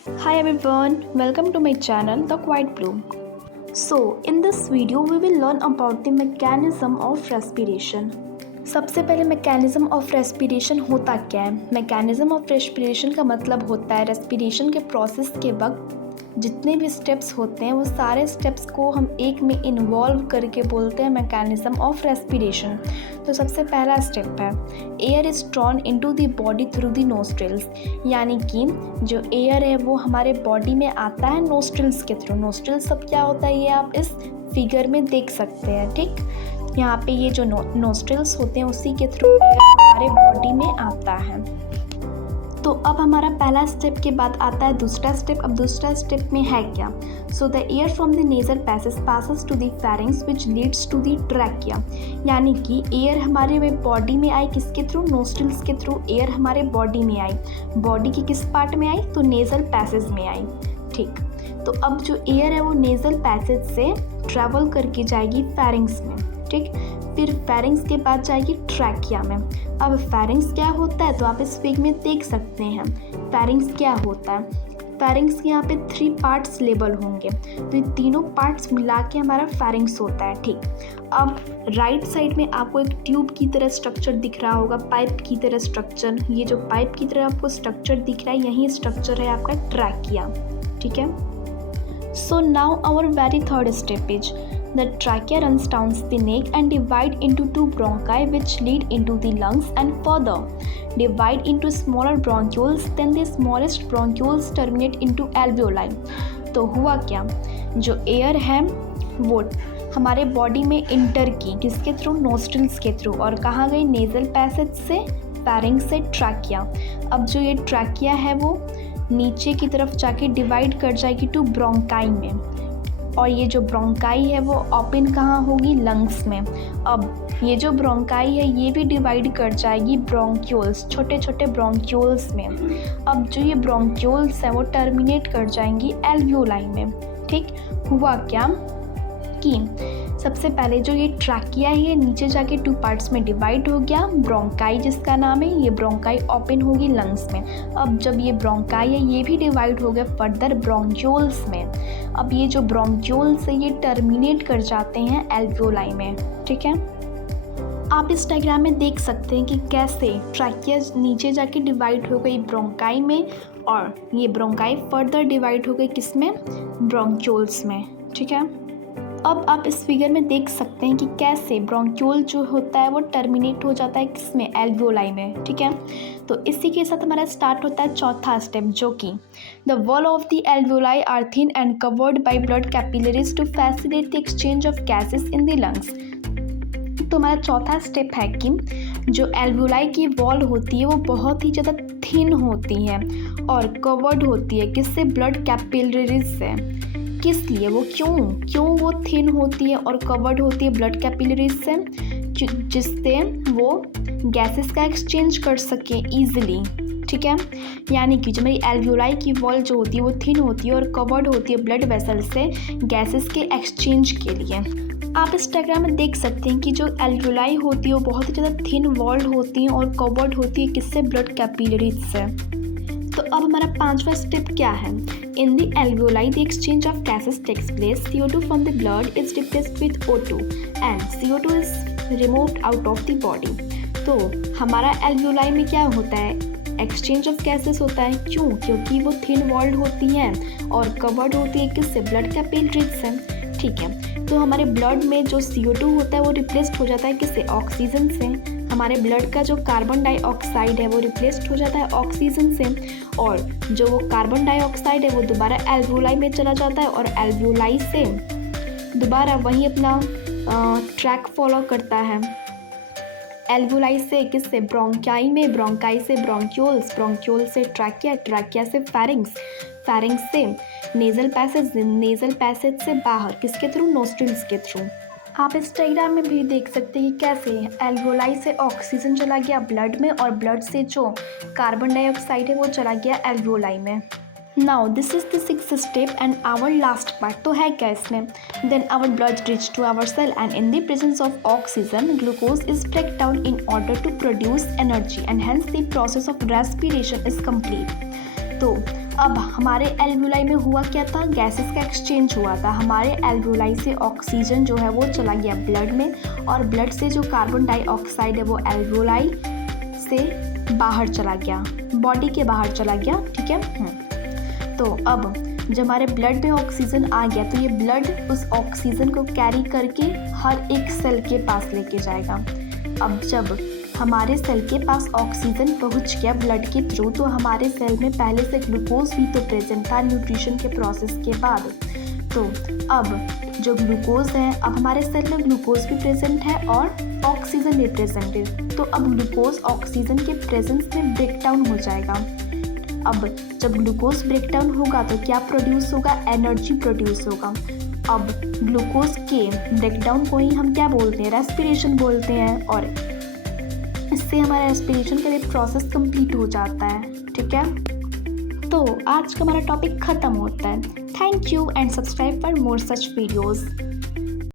Hi everyone, welcome to my channel The Quiet Bloom. So, in this video we will learn about the mechanism of respiration. सबसे पहले mechanism of respiration होता क्या है। Mechanism of respiration का मतलब होता है रेस्पिरेशन के प्रोसेस के वक्त जितने भी स्टेप्स होते हैं वो सारे स्टेप्स को हम एक में इन्वॉल्व करके बोलते हैं मैकेनिज्म ऑफ रेस्पिरेशन। तो सबसे पहला स्टेप है air is drawn into the body through the nostrils, यानी कि जो एयर है वो हमारे बॉडी में आता है नोस्ट्रिल्स के थ्रू। नोस्ट्रिल्स सब क्या होता है ये आप इस फिगर में देख सकते हैं। ठीक, यहाँ पे ये जो नोस्ट्रिल्स होते हैं उसी के थ्रू एयर हमारे बॉडी में आता है। तो अब हमारा पहला स्टेप के बाद आता है दूसरा स्टेप। अब दूसरा स्टेप में है क्या? So the air from the nasal passes to the pharynx which leads to the trachea, यानी कि एयर हमारे बॉडी में आई किसके थ्रू? नोस्ट्रिल्स के थ्रू एयर हमारे बॉडी में आई। बॉडी की किस पार्ट में आई? तो नेजल पैसेज में आई। ठीक, तो अब जो एयर है वो नेजल पैसेज से ट्रैवल करके जाएगी फेरिंग्स में। ठीक, फिर फेरिंग्स के बाद जाएगी ट्रैकिया में। अब फेरिंग्स क्या होता है तो आप इस फिगर में देख सकते हैं फेरिंग्स क्या होता है। फेरिंग्स के यहाँ पे 3 पार्ट्स लेबल होंगे, तो ये तीनों पार्ट्स मिला के हमारा फेरिंग्स होता है। ठीक, अब राइट साइड में आपको एक ट्यूब की तरह स्ट्रक्चर दिख रहा होगा, पाइप की तरह स्ट्रक्चर। ये जो पाइप की तरह आपको स्ट्रक्चर दिख रहा है यही स्ट्रक्चर है आपका ट्रैकिया। ठीक है, so now our very third step is the trachea runs down the neck and divide into 2 bronchi which lead into the lungs and further divide into smaller bronchioles, then the smallest bronchioles terminate into alveoli। तो हुआ क्या, जो air है वो हमारे body में inter की किसके थ्रू? नोस्ट्रिल्स के थ्रू, और कहाँ गई? नेजल पैसेज से, फेरिंग्स से ट्रैकिया। अब जो ये ट्रैकिया है वो नीचे की तरफ जाके डिवाइड कर जाएगी 2 ब्रोंकाई में, और ये जो ब्रोंकाई है वो ओपन कहाँ होगी? लंग्स में। अब ये जो ब्रोंकाई है ये भी डिवाइड कर जाएगी ब्रोंक्यूल्स, छोटे छोटे ब्रोंक्यूल्स में। अब जो ये ब्रोंक्यूल्स है वो टर्मिनेट कर जाएंगी एल्वियोलाई में। ठीक, हुआ क्या कि सबसे पहले जो ये ट्रैकिया है ये नीचे जाके 2 पार्ट्स में डिवाइड हो गया। ब्रोंकाई जिसका नाम है, ये ब्रोंकाई ओपन होगी लंग्स में। अब जब ये ब्रोंकाई है ये भी डिवाइड हो गया फर्दर ब्रोंक्यूल्स में। अब ये जो ब्रोंक्यूल्स है ये टर्मिनेट कर जाते हैं एल्वियोलाई में। ठीक है, आप इस डायग्राम में देख सकते हैं कि कैसे ट्रैकिया नीचे जाके डिवाइड हो गई ब्रोंकाई में, और ये ब्रोंकाई फर्दर डिवाइड हो गई किस में? ब्रोंक्यूल्स में। ठीक है, अब आप इस फिगर में देख सकते हैं कि कैसे ब्रोंक्यूल जो होता है वो टर्मिनेट हो जाता है किसमें? एल्वियोलाई में। ठीक है, तो इसी के साथ हमारा स्टार्ट होता है चौथा स्टेप, जो कि the wall of the alveoli are thin and covered by blood capillaries to facilitate the exchange of gases in the lungs. तो हमारा चौथा स्टेप है कि जो एल्वियोलाई की वॉल होती है वो बहुत ही ज़्यादा थिन होती है और कवर्ड होती है किससे? ब्लड कैपिलरीज से। किस लिए वो क्यों वो थिन होती है और कवर्ड होती है ब्लड कैपिलरीज से? जिससे वो गैसेस का एक्सचेंज कर सके ईजिली। ठीक है, यानी कि जो मेरी एल्वियोलाई की वॉल जो होती है वो थिन होती है और कवर्ड होती है ब्लड वेसल से गैसेस के एक्सचेंज के लिए। आप इस डायग्राम में देख सकते हैं कि जो एल्वियोलाई होती है वो बहुत ही ज़्यादा थिन वॉल्ड होती हैं और कवर्ड होती है किससे? ब्लड कैपिलरीज से। तो अब हमारा 5वां स्टेप क्या है? In the alveoli the exchange of gases takes place. CO2 from the blood is replaced with O2 and CO2 is removed out of the body. तो हमारा एल्वियोलाई में क्या होता है? एक्सचेंज ऑफ गैसेस होता है। क्योंकि वो थिन वॉल्ड होती हैं और कवर्ड होती है किससे? ब्लड कैपिलरीज से। ठीक है, तो हमारे ब्लड में जो CO2 होता है वो रिप्लेस्ड हो जाता है किससे? ऑक्सीजन से। हमारे ब्लड का जो कार्बन डाइऑक्साइड है वो रिप्लेस्ड हो जाता है ऑक्सीजन से, और जो वो कार्बन डाइऑक्साइड है वो दोबारा एल्वियोलाई में चला जाता है और एल्वियोलाई से दोबारा वही अपना ट्रैक फॉलो करता है। एल्वियोलाई से किससे? ब्रोंकाई में, ब्रोंकाई से ब्रोंक्यूल्स, ब्रोंक्यूल से ट्रैकिया, ट्रैकिया से फेरिंग्स, फेरिंग्स से नेजल पैसेज, नेजल पैसेज से बाहर किसके थ्रू? नोस्ट्रिल्स के थ्रू। आप इस डायग्राम में भी देख सकते हैं कि कैसे एल्वियोलाई से ऑक्सीजन चला गया ब्लड में और ब्लड से जो कार्बन डाइऑक्साइड है वो चला गया एल्वियोलाई में। Now this is the 6th step and our last part. तो है क्या इसमें? Then our blood reach to our cell and in the presence of oxygen glucose is break down in order to produce energy and hence the process of respiration is complete. तो अब हमारे alveoli में हुआ क्या था, gases का exchange हुआ था। हमारे एल्वुलाई से ऑक्सीजन जो है वो चला गया ब्लड में, और ब्लड से जो कार्बन डाइऑक्साइड है वो एल्वुलाई से बाहर चला गया, बॉडी के बाहर चला गया। ठीक है। तो अब जब हमारे ब्लड में ऑक्सीजन आ गया तो ये ब्लड उस ऑक्सीजन को कैरी करके हर एक सेल के पास लेके जाएगा। अब जब हमारे सेल के पास ऑक्सीजन पहुंच गया ब्लड के थ्रू, तो हमारे सेल में पहले से ग्लूकोज भी तो प्रेजेंट था न्यूट्रिशन के प्रोसेस के बाद। तो अब जो ग्लूकोज है, अब हमारे सेल में ग्लूकोज भी प्रेजेंट है और ऑक्सीजन भी प्रेजेंट है। तो अब ग्लूकोज ऑक्सीजन के प्रेजेंस में ब्रेक डाउन हो जाएगा। अब जब ग्लूकोज ब्रेक डाउन होगा तो क्या प्रोड्यूस होगा, एनर्जी प्रोड्यूस होगा। अब ग्लूकोज के ब्रेकडाउन को ही हम क्या बोलते हैं, रेस्पिरेशन बोलते हैं, और इससे हमारा रेस्पिरेशन का भी प्रोसेस कंप्लीट हो जाता है। ठीक है। तो आज का हमारा टॉपिक ख़त्म होता है। Thank you and subscribe for more such videos.